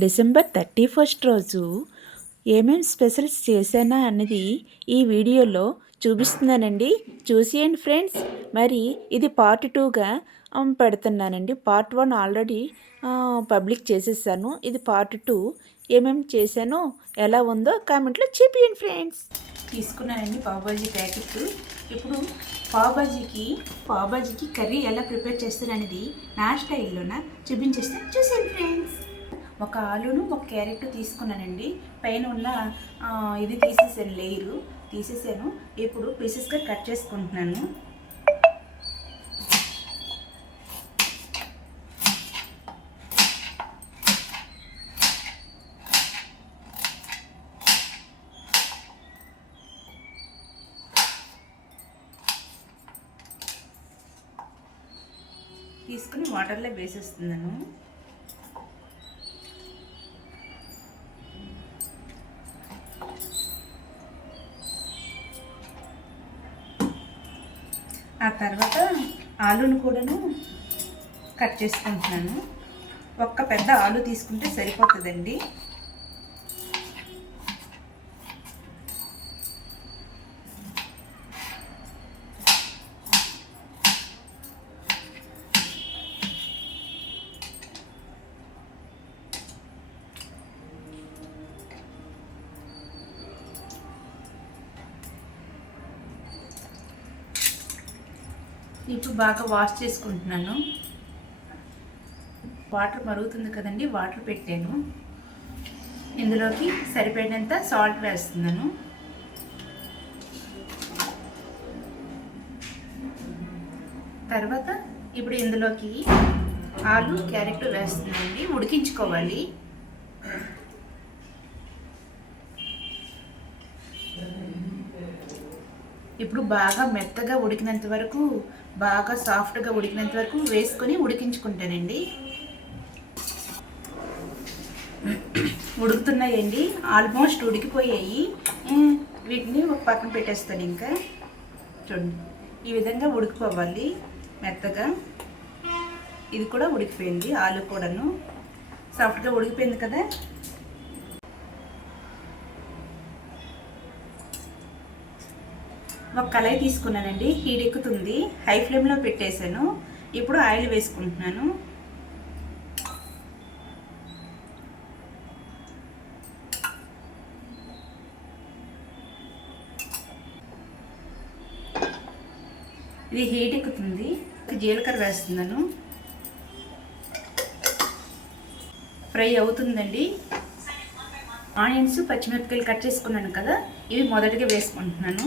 December 31 రోజు ఏమేమి specials చేశానా అన్నది ఈ వీడియోలో చూపిస్తున్నానండి. చూసేయండి ఫ్రెండ్స్. మరి ఇది పార్ట్ 2గా పెడుతున్నానండి. పార్ట్ 1 ఆల్రెడీ పబ్లిక్ చేసేసాను. ఇది పార్ట్ 2. ఏమేమి చేశానో ఎలా ఉందో కామెంట్లో చెప్పేయండి ఫ్రెండ్స్. తీసుకున్నానండి పావుబాజీ ప్యాకెట్. ఇప్పుడు పావుబాజీకి కర్రీ ఎలా ప్రిపేర్ చేస్తారనేది నా స్టైల్లోన చూపించేస్తాను. చూసేయండి ఫ్రెండ్స్. ఒక ఆలును ఒక క్యారెట్ తీసుకున్నానండి. పైన ఉన్న ఇది తీసేసాను, లేయరు తీసేసాను. ఇప్పుడు పీసెస్గా కట్ చేసుకుంటున్నాను. తీసుకుని వాటర్లో వేసేస్తున్నాను. ఆ తర్వాత ఆలును కూడాను కట్ చేసుకుంటున్నాను. ఒక్క పెద్ద ఆలు తీసుకుంటే సరిపోతుందండి. ఇప్పుడు బాగా వాష్ చేసుకుంటున్నాను. వాటర్ మరుగుతుంది కదండి, వాటర్ పెట్టాను. ఇందులోకి సరిపడినంత సాల్ట్ వేస్తున్నాను. తర్వాత ఇప్పుడు ఇందులోకి ఆలు క్యారెట్ వేస్తున్నానండి. ఉడికించుకోవాలి. ఇప్పుడు బాగా మెత్తగా ఉడికినంత వరకు, బాగా సాఫ్ట్గా ఉడికినంత వరకు వేసుకొని ఉడికించుకుంటానండి. ఉడుకుతున్నాయండి, ఆల్మోస్ట్ ఉడికిపోయాయి. వీటిని ఒక పక్కన పెట్టేస్తాను. ఇంకా చూడండి, ఈ విధంగా ఉడికిపోవాలి మెత్తగా. ఇది కూడా ఉడికిపోయింది, ఆలు కూడాను సాఫ్ట్గా ఉడికిపోయింది కదా. ఒక కళాయి తీసుకున్నానండి. హీట్ ఎక్కుతుంది, హై ఫ్లేమ్లో పెట్టేశాను. ఇప్పుడు ఆయిల్ వేసుకుంటున్నాను. ఇది హీట్ ఎక్కుతుంది. జీలకర్ర వేస్తున్నాను. ఫ్రై అవుతుందండి. ఆనియన్స్, పచ్చిమిరపకాయలు కట్ చేసుకున్నాను కదా, ఇవి మొదటిగా వేసుకుంటున్నాను.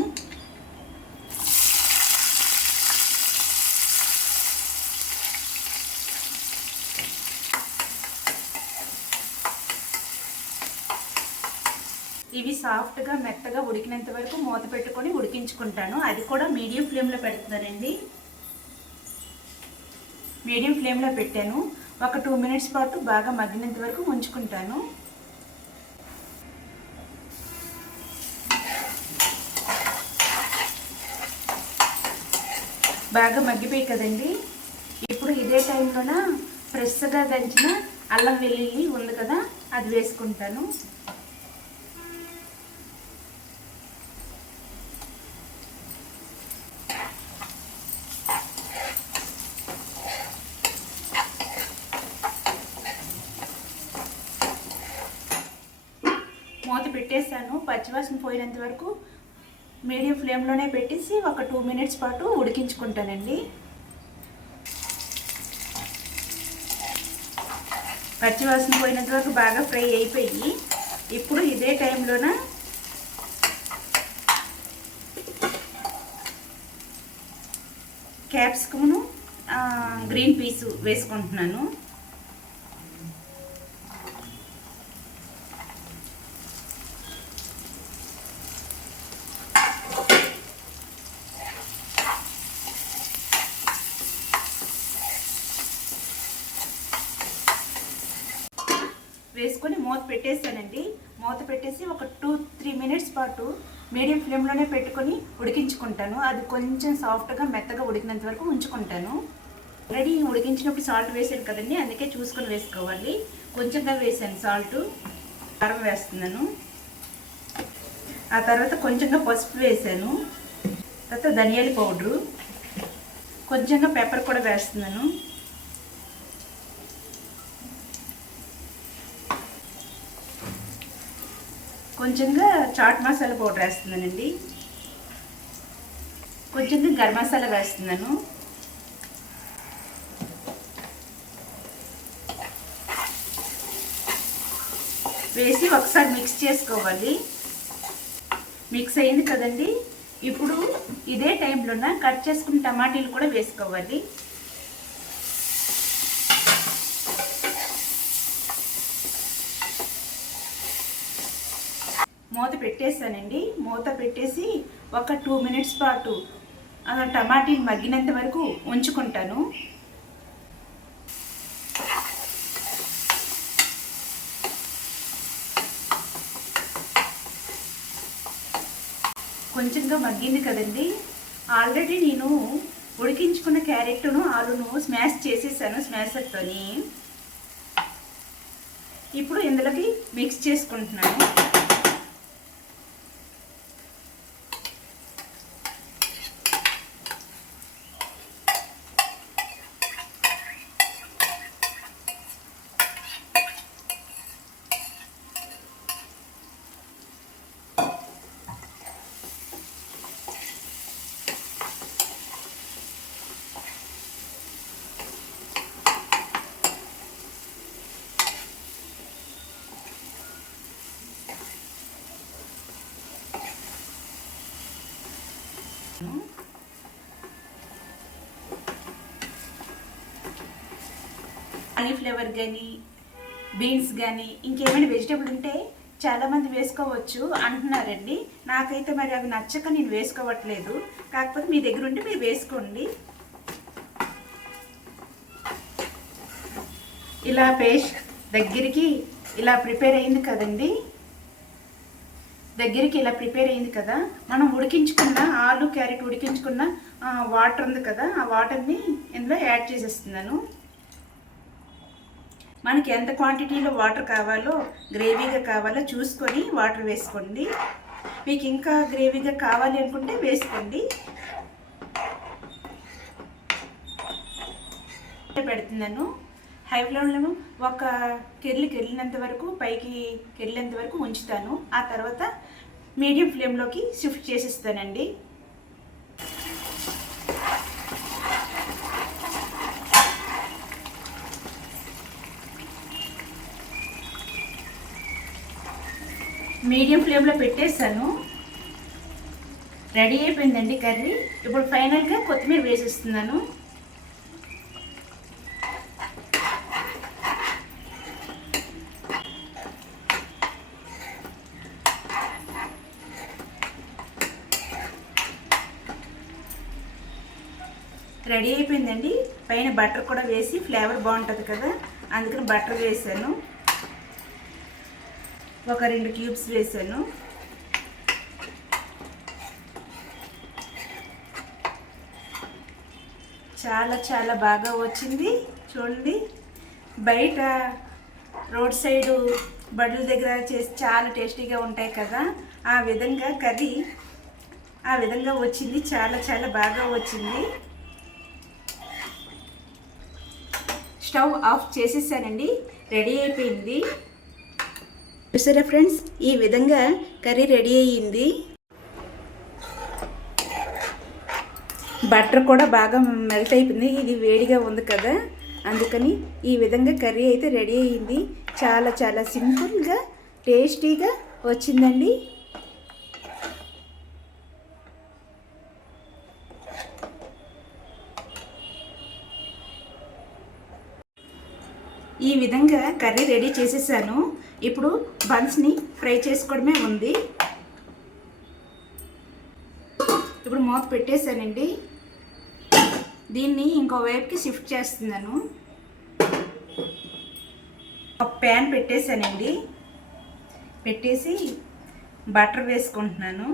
ఇవి సాఫ్ట్గా మెత్తగా ఉడికినంత వరకు మూత పెట్టుకొని ఉడికించుకుంటాను. అది కూడా మీడియం ఫ్లేమ్లో పెడుతున్నానండి. మీడియం ఫ్లేమ్లో పెట్టాను. ఒక 2 మినిట్స్ పాటు బాగా మగ్గినంత వరకు ఉంచుకుంటాను. బాగా మగ్గిపోయి కదండి. ఇప్పుడు ఇదే టైంలోన ఫ్రెష్గా దంచిన అల్లం వెల్లుల్లి ఉంది కదా, అది వేసుకుంటాను. మూత పెట్టేసాను. పచ్చివాసన పోయినంత వరకు మీడియం ఫ్లేమ్లోనే పెట్టేసి ఒక 2 మినిట్స్ పాటు ఉడికించుకుంటానండి. పచ్చివాసన పోయినంత వరకు బాగా ఫ్రై అయిపోయి, ఇప్పుడు ఇదే టైంలోన క్యాప్సికమ్ను, గ్రీన్ పీస్ వేసుకుంటున్నాను. వేసుకొని మూత పెట్టేసానండి. మూత పెట్టేసి ఒక 2-3 మినిట్స్ పాటు మీడియం ఫ్లేమ్లోనే పెట్టుకొని ఉడికించుకుంటాను. అది కొంచెం సాఫ్ట్గా మెత్తగా ఉడికినంత వరకు ఉంచుకుంటాను. ఆల్రెడీ ఉడికించినప్పుడు సాల్ట్ వేసాను కదండి, అందుకే చూసుకొని వేసుకోవాలి. కొంచెంగా వేసాను సాల్ట్, కారం వేస్తున్నాను. ఆ తర్వాత కొంచెంగా పసుపు వేసాను. తర్వాత ధనియాల పౌడరు, కొంచెంగా పెప్పర్ కూడా వేస్తున్నాను. కొంచెంగా చాట్ మసాలా పౌడర్ వేస్తున్నానండి. కొంచెంగా గరం మసాలా వేస్తున్నాను. వేసి ఒకసారి మిక్స్ చేసుకోవాలి. మిక్స్ అయింది కదండి. ఇప్పుడు ఇదే టైంలోన కట్ చేసుకున్న టమాటీలు కూడా వేసుకోవాలి. మూత పెట్టేసానండి. మూత పెట్టేసి ఒక 2 మినిట్స్ పాటు టమాటీలు మగ్గినంత వరకు ఉంచుకుంటాను. కొంచెంగా మగ్గింది కదండి. ఆల్రెడీ నేను ఉడికించుకున్న క్యారెట్ను ఆలును స్మాష్ చేసేసాను స్మాషర్తోని. ఇప్పుడు ఇందులోకి మిక్స్ చేసుకుంటున్నాను. కాలీఫ్లవర్ కానీ బీన్స్ కానీ ఇంకేమైనా వెజిటేబుల్ ఉంటే చాలామంది వేసుకోవచ్చు అంటున్నారండి. నాకైతే మరి అవి నచ్చక నేను వేసుకోవట్లేదు. కాకపోతే మీ దగ్గర ఉంటే మీరు వేసుకోండి. ఇలా పేస్ట్ దగ్గరికి ఇలా ప్రిపేర్ అయింది కదండి. దగ్గరికి ఇలా ప్రిపేర్ అయింది కదా. మనం ఉడికించుకున్న ఆలు క్యారెట్ ఉడికించుకున్న వాటర్ ఉంది కదా, ఆ వాటర్ని ఇందులో యాడ్ చేసేస్తున్నాను. మనకి ఎంత క్వాంటిటీలో వాటర్ కావాలో, గ్రేవీగా కావాలో చూసుకొని వాటర్ వేసుకోండి. మీకు ఇంకా గ్రేవీగా కావాలి అనుకుంటే వేసుకోండి. పెడుతున్నాను హై ఫ్లేమ్లో. ఒక కెరిలినంత వరకు, పైకి కెరిలేంత వరకు ఉంచుతాను. ఆ తర్వాత మీడియం ఫ్లేమ్లోకి షిఫ్ట్ చేసిస్తానండి. మీడియం ఫ్లేమ్లో పెట్టేసాను. రెడీ అయిపోయిందండి కర్రీ. ఇప్పుడు ఫైనల్గా కొత్తిమీర వేసేస్తున్నాను. రెడీ అయిపోయిందండి. పైన బటర్ కూడా వేసి ఫ్లేవర్ బాగుంటుంది కదా, అందుకని బటర్ వేసాను. ఒక 2 క్యూబ్స్ వేసాను. చాలా చాలా బాగా వచ్చింది. చూడండి, బయట రోడ్ సైడు బడుల దగ్గర చేసి చాలా టేస్టీగా ఉంటాయి కదా, ఆ విధంగా కర్రీ ఆ విధంగా వచ్చింది. చాలా చాలా బాగా వచ్చింది. స్టవ్ ఆఫ్ చేసేసానండి. రెడీ అయిపోయింది. చూసారా ఫ్రెండ్స్, ఈ విధంగా కర్రీ రెడీ అయ్యింది. బటర్ కూడా బాగా మెల్ట్ అయిపోయింది. ఇది వేడిగా ఉంది కదా, అందుకని ఈ విధంగా కర్రీ అయితే రెడీ అయ్యింది. చాలా చాలా సింపుల్గా టేస్టీగా వచ్చిందండి. ఈ విధంగా కర్రీ రెడీ చేసేసాను. ఇప్పుడు బన్స్ని ఫ్రై చేసుకోవడమే ఉంది. ఇప్పుడు మూత పెట్టేశానండి. దీన్ని ఇంకో వైపుకి షిఫ్ట్ చేస్తున్నాను. ఒక ప్యాన్ పెట్టేశానండి. పెట్టేసి బటర్ వేసుకుంటున్నాను.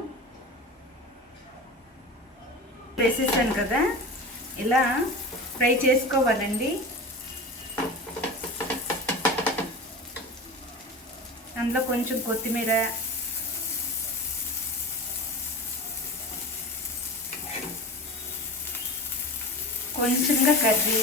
వేసేసాను కదా, ఇలా ఫ్రై చేసుకోవాలండి. అందులో కొంచెం కొత్తిమీర, కొంచెంగా కర్రీ,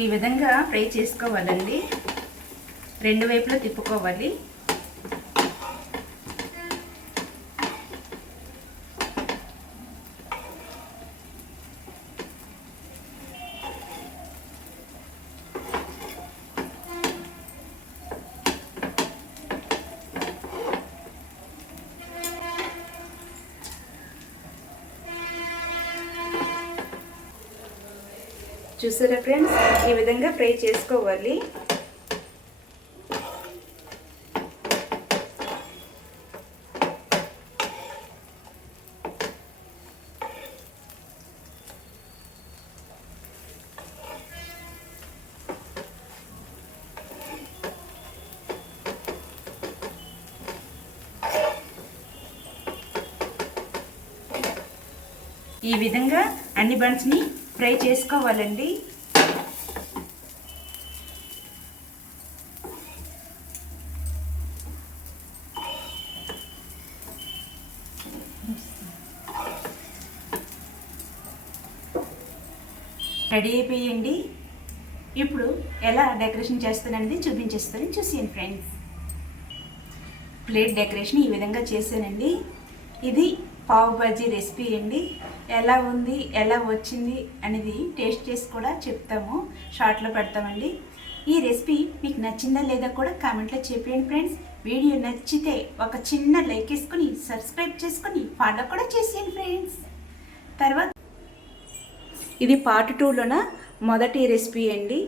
ఈ విధంగా ఫ్రై చేసుకోవాలండి. రెండు వైపులా తిప్పుకోవాలి. చూసారా ఫ్రెండ్స్, ఈ విధంగా ఫ్రై చేసుకోవాలి. ఈ విధంగా అన్ని బన్స్ని ఫ్రై చేసుకోవాలండి. రెడీ అయిపోయండి. ఇప్పుడు ఎలా డెకరేషన్ చేస్తాననేది చూపించేస్తాను, చూసేయండి ఫ్రెండ్స్. ప్లేట్ డెకరేషన్ ఈ విధంగా చేశానండి. ఇది పావ్ బాజీ రెసిపీ అండి. ఎలా ఉంది, ఎలా వచ్చింది అనేది టేస్ట్ చేసి కూడా చెప్తాము, షార్ట్లో పెడతామండి. ఈ రెసిపీ మీకు నచ్చిందా లేదా కూడా కామెంట్లో చెప్పండి ఫ్రెండ్స్. వీడియో నచ్చితే ఒక చిన్న లైక్ వేసుకొని సబ్స్క్రైబ్ చేసుకొని ఫాలో కూడా చేసేయండి ఫ్రెండ్స్. తర్వాత ఇది పార్ట్ 2లోన మొదటి రెసిపీ అండి.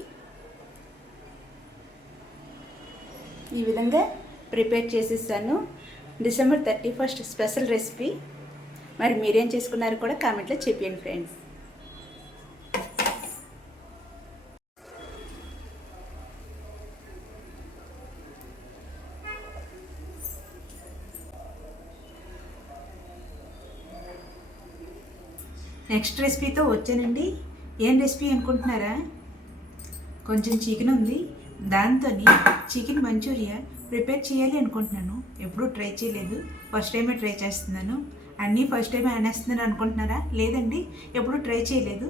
ఈ విధంగా ప్రిపేర్ చేసేసాను. December 31 special recipe. మరి మీరేం చేసుకున్నారు కూడా కామెంట్లో చెప్పండి ఫ్రెండ్స్. నెక్స్ట్ రెసిపీతో వచ్చానండి. ఏం రెసిపీ అనుకుంటున్నారా? కొంచెం చికెన్ ఉంది, దాంతో చికెన్ మంచూరియా ప్రిపేర్ చేయాలి అనుకుంటున్నాను. ఎప్పుడూ ట్రై చేయలేదు, ఫస్ట్ టైమే ట్రై చేస్తున్నాను. అన్నీ ఫస్ట్ టైమే అనేస్తున్నాను అనుకుంటున్నారా? లేదండి, ఎప్పుడూ ట్రై చేయలేదు.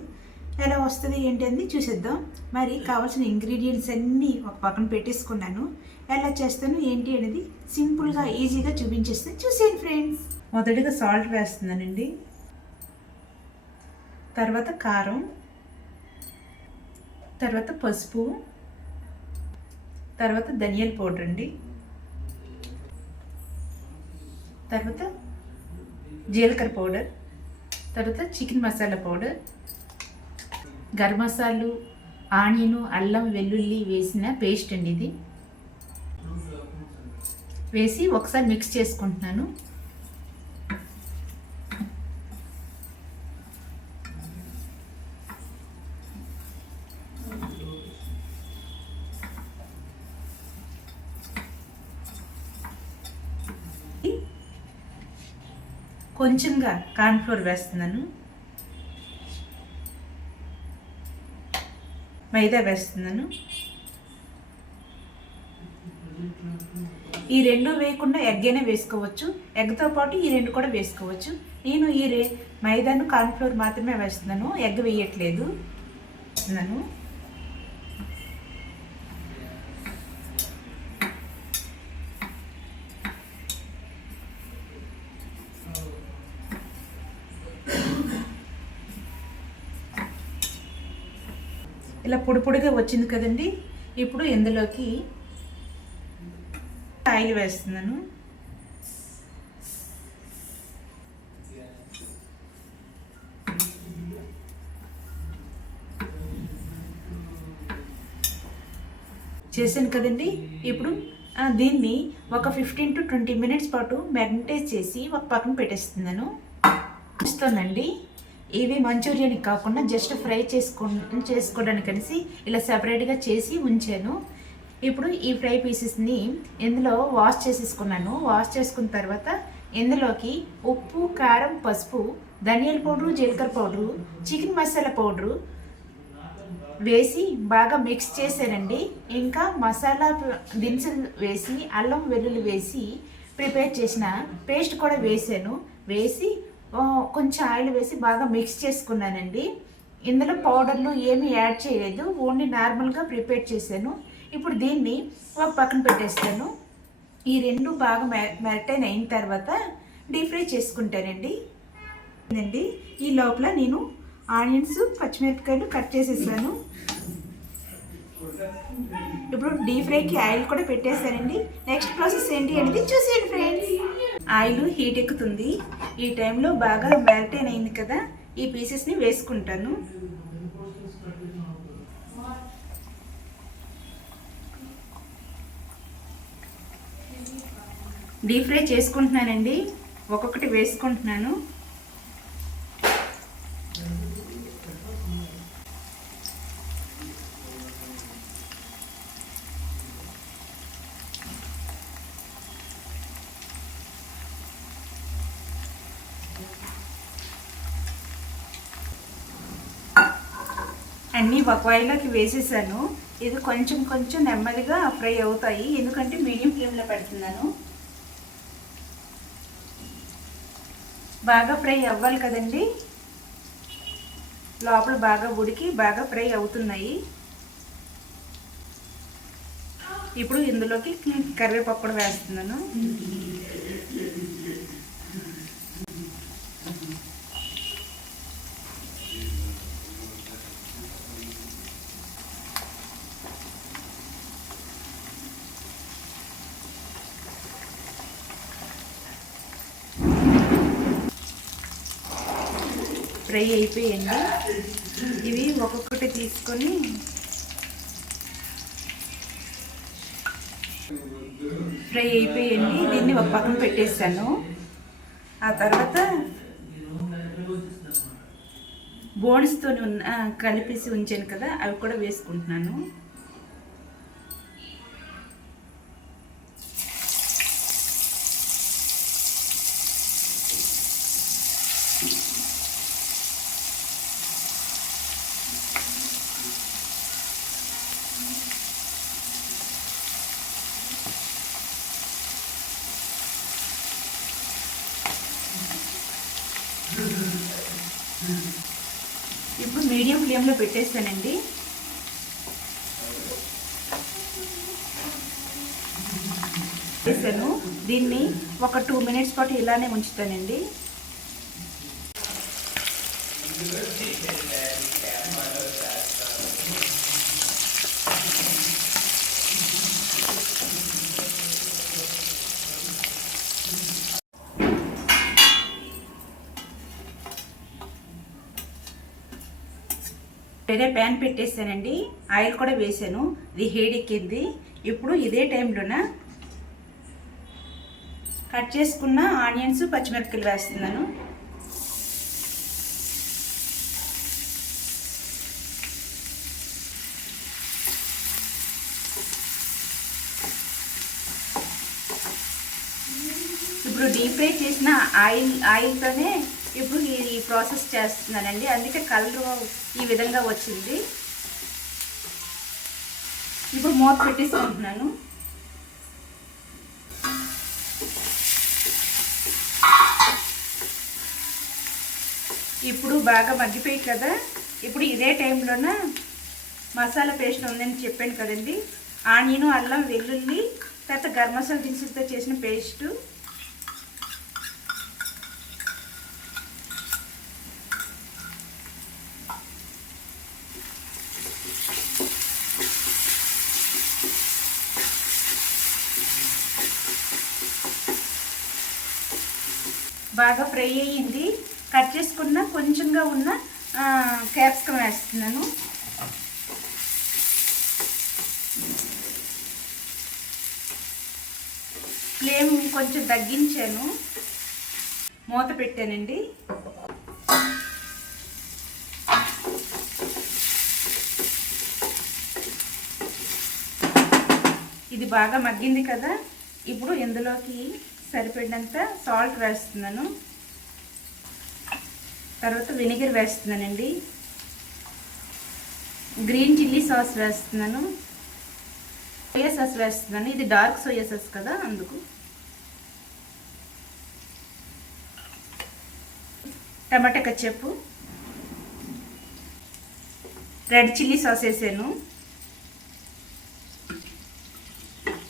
ఎలా వస్తుంది ఏంటి అని చూసేద్దాం. మరి కావాల్సిన ఇంగ్రీడియంట్స్ అన్నీ ఒక పక్కన పెట్టేసుకున్నాను. ఎలా చేస్తాను ఏంటి అనేది సింపుల్గా ఈజీగా చూపించేస్తాను, చూసేయండి ఫ్రెండ్స్. మొదటిగా సాల్ట్ వేస్తున్నానండి, తర్వాత కారం, తర్వాత పసుపు, తర్వాత ధనియాల పౌడర్ అండి, తర్వాత జీలకర్ర పౌడర్, తర్వాత chicken masala powder, garam masala, onion, అల్లం వెల్లుల్లి వేసిన పేస్ట్ అండి. ఇది వేసి ఒకసారి మిక్స్ చేసుకుంటున్నాను. కొంచెంగా కార్న్ఫ్లోర్ వేస్తున్నాను, మైదా వేస్తున్నాను. ఈ రెండు వేయకుండా ఎగ్ అయినా వేసుకోవచ్చు, ఎగ్తో పాటు ఈ రెండు కూడా వేసుకోవచ్చు. నేను ఈ మైదాను కార్న్ఫ్లోర్ మాత్రమే వేస్తున్నాను, ఎగ్ వేయట్లేదు. ఇలా పొడి పొడిగా వచ్చింది కదండి. ఇప్పుడు ఇందులోకి ఆయిల్ వేస్తున్నాను. చేశాను కదండి. ఇప్పుడు దీన్ని ఒక 15 to 20 minutes పాటు మ్యాగ్నటైజ్ చేసి ఒక పక్కన పెట్టేస్తున్నాను. ఇస్తానండి. ఇవి మంచూరియానికి కాకుండా జస్ట్ ఫ్రై చేసుకోవడానికి కలిసి ఇలా సపరేట్గా చేసి ఉంచాను. ఇప్పుడు ఈ ఫ్రై పీసెస్ని ఇందులో వాష్ చేసేసుకున్నాను. వాష్ చేసుకున్న తర్వాత ఇందులోకి ఉప్పు, కారం, పసుపు, ధనియాల పౌడరు, జీలకర్ర పౌడరు, చికెన్ మసాలా పౌడరు వేసి బాగా మిక్స్ చేశానండి. ఇంకా మసాలా దినుసులు వేసి అల్లం వెల్లుల్లి వేసి ప్రిపేర్ చేసిన పేస్ట్ కూడా వేసాను. వేసి కొంచెం ఆయిల్ వేసి బాగా మిక్స్ చేసుకున్నానండి. ఇందులో పౌడర్లు ఏమీ యాడ్ చేయలేదు, ఓన్లీ నార్మల్గా ప్రిపేర్ చేశాను. ఇప్పుడు దీన్ని ఒక పక్కన పెట్టేస్తాను. ఈ రెండు బాగా మెరటైన్ అయిన తర్వాత డీప్ ఫ్రై చేసుకుంటానండి. ఈ లోపల నేను ఆనియన్స్, పచ్చిమిరపకాయలు కట్ చేసేసాను. ఇప్పుడు డీప్ ఫ్రైకి ఆయిల్ కూడా పెట్టేశానండి. నెక్స్ట్ ప్రాసెస్ ఏంటి అనేది చూసేయండి ఫ్రెండ్స్. ఆయిల్ హీట్ ఎక్కుతుంది. ఈ టైంలో బాగా మెల్టైన్ అయింది కదా, ఈ పీసెస్ని వేసుకుంటాను. డీప్ ఫ్రై చేసుకుంటున్నానండి. ఒక్కొక్కటి వేసుకుంటున్నాను. అన్నీ ఒక ఆయిల్లోకి వేసేసాను. ఇది కొంచెం కొంచెం నెమ్మదిగా ఫ్రై అవుతాయి, ఎందుకంటే మీడియం ఫ్లేమ్లో పెడుతున్నాను. బాగా ఫ్రై అవ్వాలి కదండి. లోపల బాగా ఉడికి బాగా ఫ్రై అవుతున్నాయి. ఇప్పుడు ఇందులోకి కరివేపాకు కూడా వేస్తున్నాను. ఫ్రై అయిపోయింది. ఇవి ఒక్కొక్కటి తీసుకొని ఫ్రై అయిపోయింది. దీన్ని ఒక పక్కన పెట్టేసాను. ఆ తర్వాత బోన్స్తో కలిపేసి ఉంచాను కదా, అవి కూడా వేసుకుంటున్నాను. ఇప్పుడు మీడియం ఫ్లేమ్లో పెట్టేస్తానండి. వేసాను. దీన్ని ఒక 2 minutes పాటు ఇలానే ఉంచుతానండి. వేరే ప్యాన్ పెట్టేసానండి. ఆయిల్ కూడా వేసాను. ఇది హీడెక్కింది. ఇప్పుడు ఇదే టైంలోన కట్ చేసుకున్న ఆనియన్స్, పచ్చిమిరపకాయలు వేస్తున్నాను. ఇప్పుడు డీప్ ఫ్రై చేసిన ఆయిల్తోనే ఇప్పుడు ఈ ప్రాసెస్ చేస్తున్నానండి. అందుకే కలర్ ఈ విధంగా వచ్చింది. ఇప్పుడు మూత పెట్టేసుకుంటున్నాను. ఇప్పుడు బాగా మగ్గిపోయి కదా. ఇప్పుడు ఇదే టైంలోన మసాలా పేస్ట్ ఉందని చెప్పాను కదండి. ఆనియన్, అల్లం వెల్లుల్లి, తర్వాత గరం మసాలా దినుసులతో చేసిన పేస్టు, బాగా ఫ్రై అయ్యింది. కట్ చేసుకున్న కొంచెంగా ఉన్న క్యాప్సికమ్ వేస్తున్నాను. ఫ్లేమ్ కొంచెం తగ్గించాను, మూత పెట్టానండి. ఇది బాగా మగ్గింది కదా, ఇప్పుడు ఇందులోకి సరిపడినంత సాల్ట్ వేస్తున్నాను. తర్వాత వెనిగర్ వేస్తున్నానండి. గ్రీన్ చిల్లీ సాస్ వేస్తున్నాను. సోయా సాస్ వేస్తున్నాను. ఇది డార్క్ సోయా సాస్ కదా, అందుకు. టమాటా కచ్చప్పు, రెడ్ చిల్లీ సాస్ వేసాను.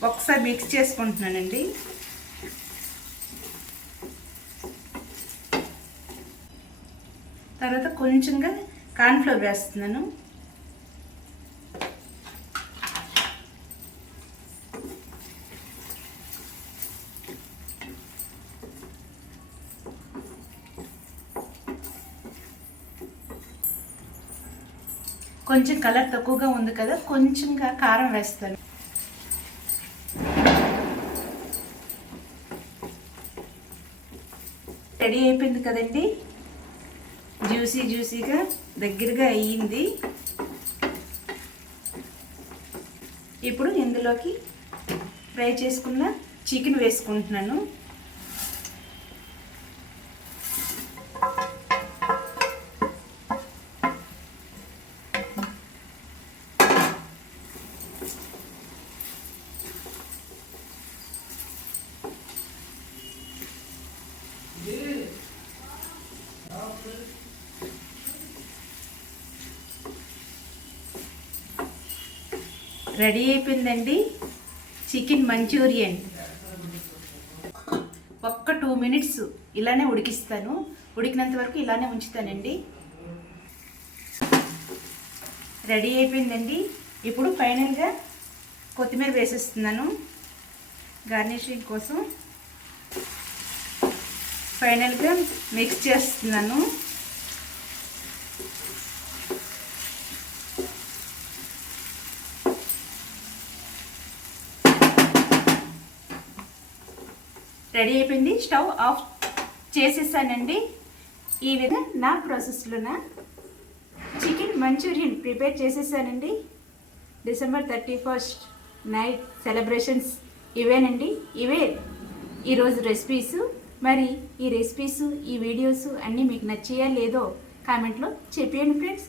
ఒకసారి మిక్స్ చేసుకుంటున్నానండి. తర్వాత కొంచెంగా కార్న్ఫ్లోర్ వేస్తున్నాను. కొంచెం కలర్ తక్కువగా ఉంది కదా, కొంచెంగా కారం వేస్తాను. రెడీ అయిపోయింది కదండి. జ్యూసీగా దగ్గరగా అయ్యింది. ఇప్పుడు ఇందులోకి ఫ్రై చేసుకున్న చికెన్ వేసుకుంటున్నాను. రెడీ అయిపోయిందండి చికెన్ మంచూరియన్. ఒక్క 2 మినిట్స్ ఇలానే ఉడికిస్తాను. ఉడికినంత వరకు ఇలానే ఉంచుతానండి. రెడీ అయిపోయిందండి. ఇప్పుడు ఫైనల్గా కొత్తిమీర వేసేస్తున్నాను గార్నిషింగ్ కోసం. ఫైనల్గా మిక్స్ చేస్తున్నాను. రెడీ అయిపోయింది. స్టవ్ ఆఫ్ చేసేసానండి. ఈ విధంగా నా ప్రాసెస్లోన చికెన్ మంచూరియన్ ప్రిపేర్ చేసేసానండి. డిసెంబర్ 31 నైట్ సెలబ్రేషన్స్ ఇవేనండి. ఇవే ఈరోజు రెసిపీస్. మరి ఈ రెసిపీస్, ఈ వీడియోస్ అన్నీ మీకు నచ్చాయా లేదో కామెంట్లో చెప్పేయండి ఫ్రెండ్స్.